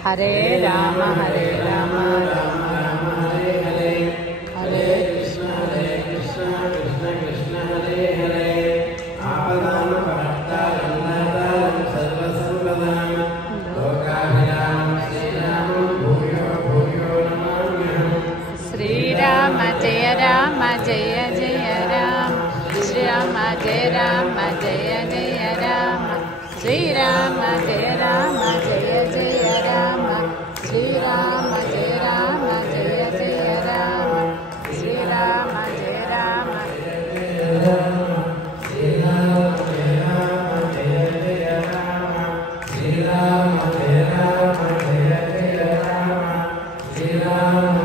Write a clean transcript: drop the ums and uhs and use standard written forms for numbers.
Hare Rama Hare Rama Rama Rama Hare Hare Hare Krishna Krishna Krishna Hare Hare Apadam Bhaktaram Nadaram Sarva Sarvadam Lokabhyam Sri Ram Bhuyo Bhuyo Namamyam Sri Rama Jaya Rama Jaya Jaya Rama Sri Rama Jaya Rama Jaya Jaya Rama Sri Rama Jaya Rama Jaya Jaya Rama Sri Rama Jaya Rama Jaya Jaya Rama Sri Rama Jaya Rama Sri Rama Jaya Rama Jaya Jaya Rama Sri Rama Jaya Rama Jaya Jaya Rama Sri Rama